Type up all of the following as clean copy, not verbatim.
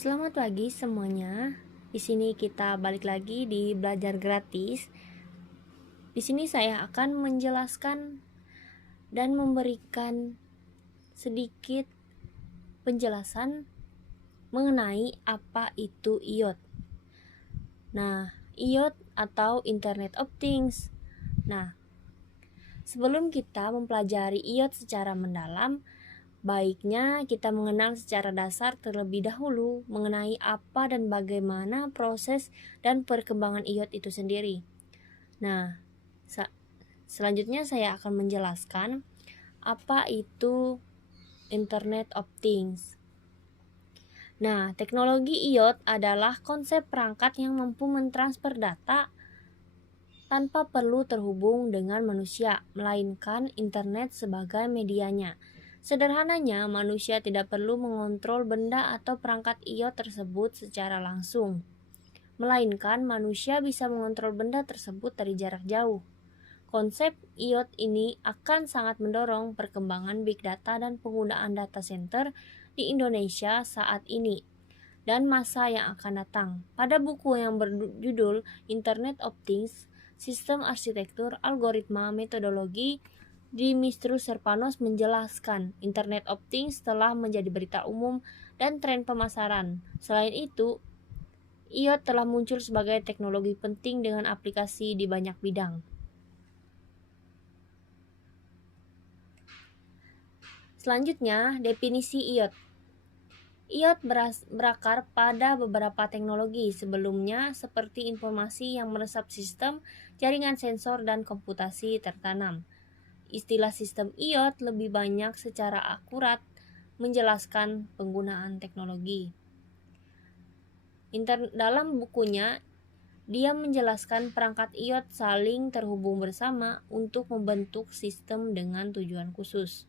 Selamat pagi semuanya. Di sini kita balik lagi di belajar gratis. Di sini saya akan menjelaskan dan memberikan sedikit penjelasan mengenai apa itu IoT. Nah, IoT atau Internet of Things. Nah, sebelum kita mempelajari IoT secara mendalam, baiknya kita mengenal secara dasar terlebih dahulu mengenai apa dan bagaimana proses dan perkembangan IoT itu sendiri. Nah, selanjutnya saya akan menjelaskan apa itu Internet of Things. Nah, teknologi IoT adalah konsep perangkat yang mampu mentransfer data tanpa perlu terhubung dengan manusia, melainkan internet sebagai medianya. Sederhananya, manusia tidak perlu mengontrol benda atau perangkat IoT tersebut secara langsung, melainkan manusia bisa mengontrol benda tersebut dari jarak jauh. Konsep IoT ini akan sangat mendorong perkembangan big data dan penggunaan data center di Indonesia saat ini dan masa yang akan datang. Pada buku yang berjudul Internet of Things, Sistem Arsitektur, Algoritma, Metodologi, Dimitrios Serpanos menjelaskan Internet of Things telah menjadi berita umum dan tren pemasaran. Selain itu, IoT telah muncul sebagai teknologi penting dengan aplikasi di banyak bidang. Selanjutnya, definisi IoT. IoT berakar pada beberapa teknologi sebelumnya seperti informasi yang meresap sistem, jaringan sensor, dan komputasi tertanam. Istilah sistem IoT lebih banyak secara akurat menjelaskan penggunaan teknologi. Dalam bukunya, dia menjelaskan perangkat IoT saling terhubung bersama untuk membentuk sistem dengan tujuan khusus.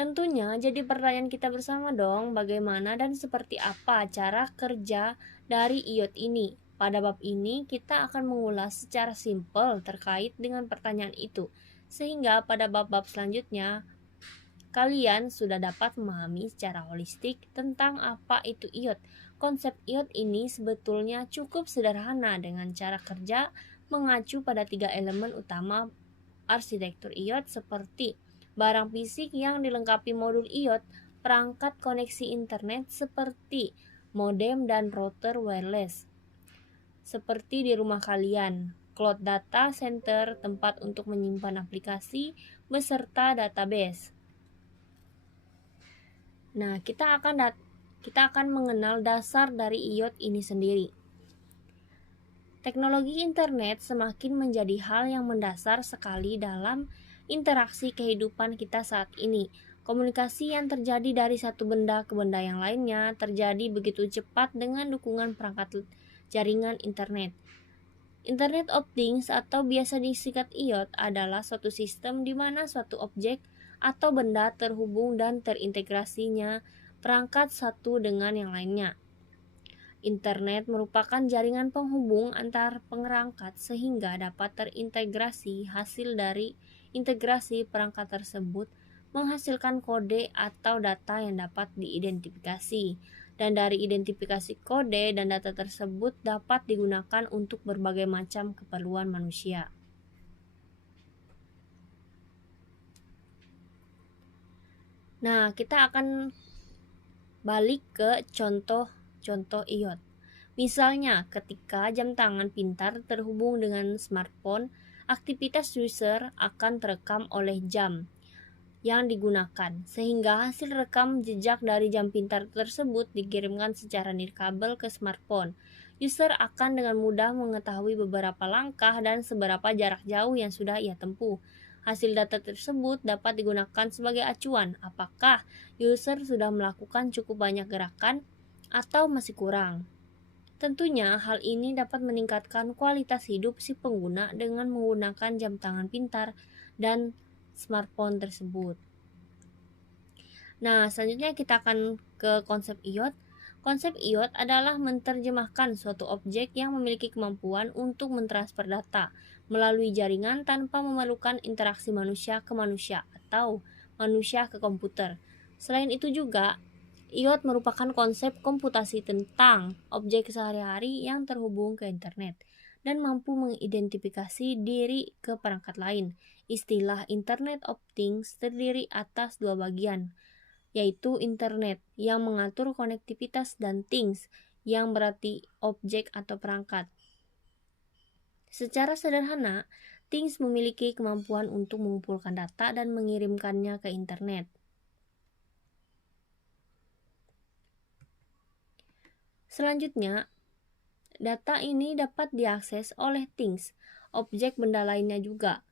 Tentunya jadi pertanyaan kita bersama dong, bagaimana dan seperti apa cara kerja dari IoT ini. Pada bab ini kita akan mengulas secara simpel terkait dengan pertanyaan itu, sehingga pada bab-bab selanjutnya kalian sudah dapat memahami secara holistik tentang apa itu IoT. Konsep IoT ini sebetulnya cukup sederhana dengan cara kerja mengacu pada 3 elemen utama arsitektur IoT seperti barang fisik yang dilengkapi modul IoT, perangkat koneksi internet seperti modem dan router wireless, seperti di rumah kalian, cloud data center, tempat untuk menyimpan aplikasi, beserta database. Nah, kita akan mengenal dasar dari IoT ini sendiri. Teknologi internet semakin menjadi hal yang mendasar sekali dalam interaksi kehidupan kita saat ini. Komunikasi yang terjadi dari satu benda ke benda yang lainnya terjadi begitu cepat dengan dukungan perangkat jaringan internet. Internet of Things atau biasa disingkat IoT adalah suatu sistem di mana suatu objek atau benda terhubung dan terintegrasinya perangkat satu dengan yang lainnya. Internet merupakan jaringan penghubung antar perangkat sehingga dapat terintegrasi. Hasil dari integrasi perangkat tersebut menghasilkan kode atau data yang dapat diidentifikasi. Dan dari identifikasi kode dan data tersebut dapat digunakan untuk berbagai macam keperluan manusia. Nah, kita akan balik ke contoh IoT. Misalnya, ketika jam tangan pintar terhubung dengan smartphone, aktivitas user akan terekam oleh jam yang digunakan, sehingga hasil rekam jejak dari jam pintar tersebut dikirimkan secara nirkabel ke smartphone. User akan dengan mudah mengetahui beberapa langkah dan seberapa jarak jauh yang sudah ia tempuh. Hasil data tersebut dapat digunakan sebagai acuan apakah user sudah melakukan cukup banyak gerakan atau masih kurang. Tentunya hal ini dapat meningkatkan kualitas hidup si pengguna dengan menggunakan jam tangan pintar dan smartphone tersebut. Nah, selanjutnya kita akan ke konsep IoT. Konsep IoT adalah menerjemahkan suatu objek yang memiliki kemampuan untuk mentransfer data melalui jaringan tanpa memerlukan interaksi manusia ke manusia atau manusia ke komputer. Selain itu juga, IoT merupakan konsep komputasi tentang objek sehari-hari yang terhubung ke internet dan mampu mengidentifikasi diri ke perangkat lain. Istilah Internet of Things terdiri atas dua bagian, yaitu internet yang mengatur konektivitas dan things yang berarti objek atau perangkat. Secara sederhana, things memiliki kemampuan untuk mengumpulkan data dan mengirimkannya ke internet. Selanjutnya, data ini dapat diakses oleh things, objek benda lainnya juga.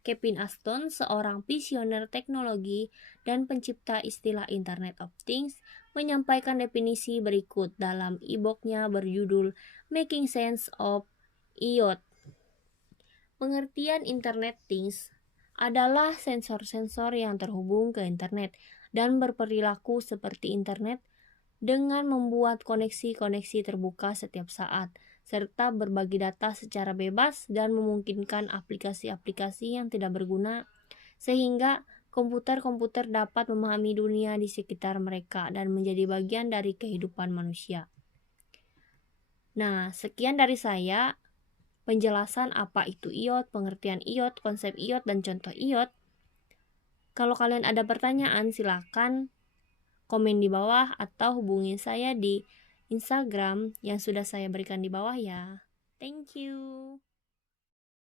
Kevin Ashton, seorang visioner teknologi dan pencipta istilah Internet of Things, menyampaikan definisi berikut dalam e-booknya berjudul Making Sense of IoT. Pengertian Internet Things adalah sensor-sensor yang terhubung ke internet dan berperilaku seperti internet dengan membuat koneksi-koneksi terbuka setiap saat, serta berbagi data secara bebas dan memungkinkan aplikasi-aplikasi yang tidak berguna, sehingga komputer-komputer dapat memahami dunia di sekitar mereka dan menjadi bagian dari kehidupan manusia. Nah, sekian dari saya, penjelasan apa itu IoT, pengertian IoT, konsep IoT, dan contoh IoT. Kalau kalian ada pertanyaan, silakan komen di bawah atau hubungi saya di Instagram yang sudah saya berikan di bawah ya. Thank you.